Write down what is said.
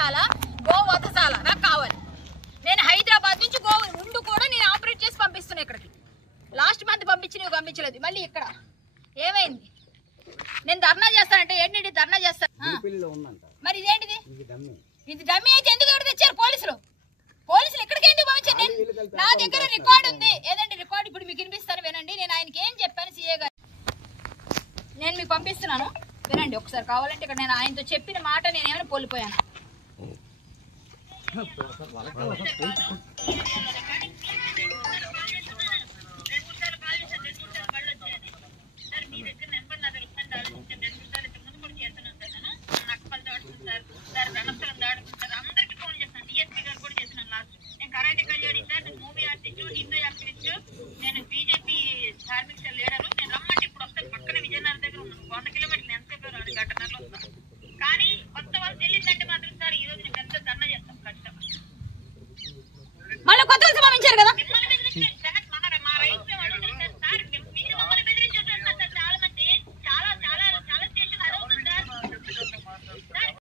వధశాల గోవధశాల నాకు కావాలి. నేను హైదరాబాద్ నుంచి గోవు ముందు కూడా నేను ఆపరేట్ చేసి పంపిస్తున్నా ఇక్కడికి. లాస్ట్ మంత్ పంపించలేదు. మళ్ళీ ఇక్కడ ఏమైంది? నేను ధర్నా చేస్తానంటే ఏంటి ధర్నా చేస్తాను? మరి ఇదేంటిది? ఇది డమ్మీ అయితే ఎందుకు ఎవరు తెచ్చారు? పోలీసులు ఇక్కడికి ఎందుకు పంపించారు? నా దగ్గర రికార్డు ఉంది. ఏదండి రికార్డు? ఇప్పుడు మీకు వినిపిస్తాను వినండి. నేను ఆయనకి ఏం చెప్పాను సీఏ గారు, నేను మీకు పంపిస్తున్నాను వినండి ఒకసారి. కావాలంటే ఇక్కడ నేను ఆయనతో చెప్పిన మాట నేనేమైనా కోల్పోయాను.